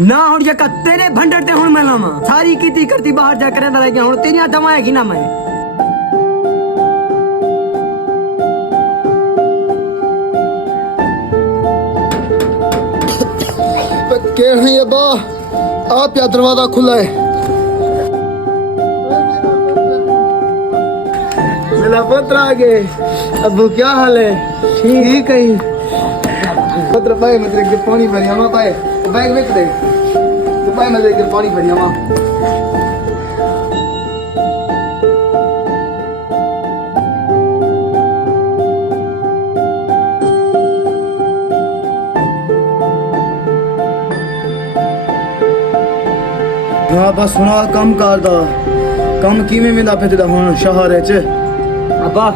ना हुण जका तेरे भंडर ते हुण मैं लावां सारी कीती करती बाहर जा करे रह गया हुण तेरियां दवाएं की ना मैं के हैं ये बा आप या दरवाजा खुला है। मेरा पुत्र आ गए। अबू क्या हाल है? ठीक है। पुत्र भाई मतलब के पानी भरिया मां पाए बैग में दे तो भाई मतलब के पानी भरिया मां हाँ बस सुना कम कर दा कम कीमे मिला पे तेरा हुन शहर है च अब्बा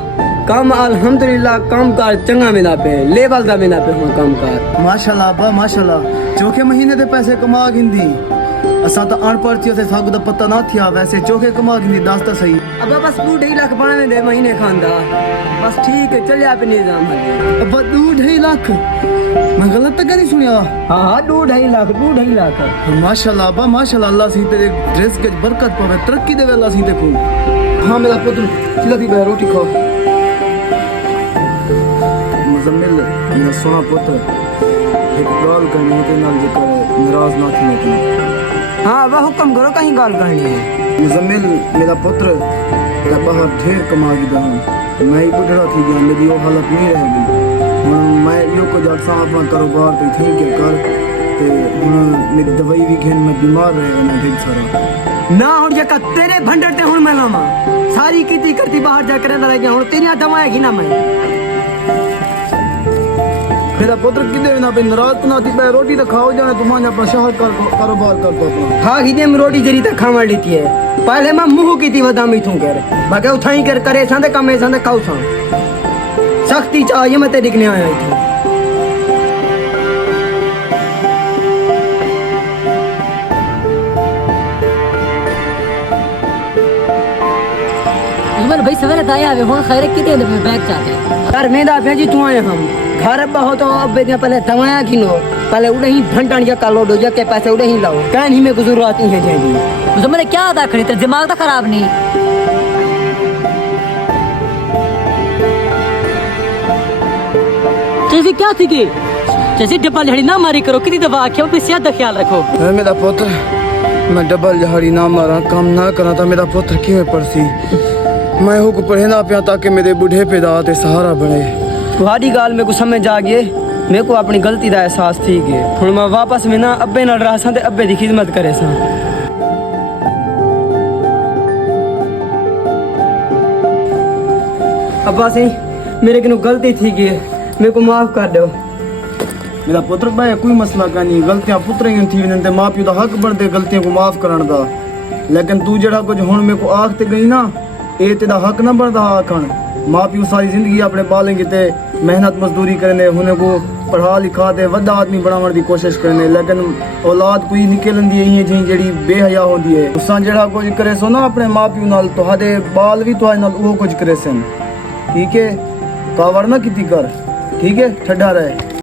काम अल्हम्दुलिल्लाह काम कार चंगा मिला पे लेवल दा मिला पे हुण काम कार माशाल्लाह अब्बा माशाल्लाह चौखे महीने दे पैसे कमा गिंदी असा तो अनपढ़ थी से सागु दा पता ना थिया वैसे चौखे कमा गिंदी दास ता सही अब्बा बस 2.5 लाख बनाने दे महीने खांदा बस ठीक है चलिया पे निजाम है अब्बा 2.5 लाख मैं गलत तो नहीं सुनिया। हाँ हाँ 2.5 लाख माशाल्लाह अब्बा माशाल्लाह अल्लाह सी तेरे ड्रेस के बरकत पावे तरक्की देवे अल्लाह सी देखो। हाँ मेरा पुत्र चिल्ला दी बे रोटी खाओ। मुजम्मिल मेरा सोना पुत्र एक गाल करनी है नाल जिकर नाराज ना थी लेकिन हाँ अब्बा हुक्म करो कहीं गाल करनी है। मुजम्मिल मेरा पुत्र का बाहर ढेर कमा गया हूँ मैं ही बुढ़ा थी गया मेरी वो हालत नहीं रहेगी मैं यो को जाता अपना कारोबार पे थी के कर ते मेरी दवाई भी घेन मैं बीमार रहे ना देख सारा ना हुण जका तेरे भंडर ते हुण मैं लावां सारी कीती करती बाहर जा करे रह गया हुण तेरियां दवाएं की ना मैं मेरा पुत्र किदे ना पे नाराज ना थी पे रोटी तो खाओ जाने तुम अपना शहर कारोबार कर दो अपना खा खीदे में रोटी जरी तक खावा लेती है पहले मैं मुंह की थी वदामी थू कर बाकी उठाई कर करे संदे कमे संदे खाऊ सा सख्ती चाहिए मैं तेरे दिखने आया थी उमर भाई सवेरे दाया आवे हुन खैर किते में बैग चाहे यार मेदा भेजी तू आए हम घर अब हो तो अब दे पहले दवाया किनो पहले उड़े ही भंडन या कालो डो के पैसे उड़े ही लाओ कहन ही में गुजर आती है जी तो मैंने क्या अदा करी तेरा दिमाग तो खराब नहीं जैसे क्या थी कि जैसे डब्बा लहड़ी ना मारी करो कितनी दवा आखियो पे सेहत का ख्याल रखो मेरा पुत्र मैं डबल जहाड़ी ना मारा काम ना करा था मेरा पुत्र किवें पड़सी मैं हो को पढ़े ना पिया ताकि मेरे बूढ़े पे दाते सहारा बने तुम्हारी गाल में कुछ समझ आ गए मेरे को अपनी गलती का एहसास थी कि हुण मैं वापस में ना अब्बे नाल रहा सा ते अब्बे दी खिदमत करे सा अब्बा सी मेरे किनो गलती थी कि मेरे को माफ कर दो मेरा पुत्र भाई कोई मसला का नहीं गलतियां पुत्र ही थी वनते मां पियो दा हक बनदे गलतियां को माफ करन दा लेकिन तू जेड़ा कुछ हुण मेरे को आख ते गई ना ए तेरा हक ना बनदा आखण मां पियो सारी जिंदगी अपने बालें कीते मेहनत मजदूरी करने हुने को पढ़ा लिखा दे वड्डा आदमी बनावन दी कोशिश करने लेकिन औलाद कोई निकलन दी है जी जेड़ी बेहया होंदी है उसा जेड़ा कुछ करे सो ना अपने मां पियो नाल तुहाडे बाल भी तुहाडे नाल वो कुछ करे सन ठीक है कावड़ ना किती कर ठीक है ठड्डा रहे।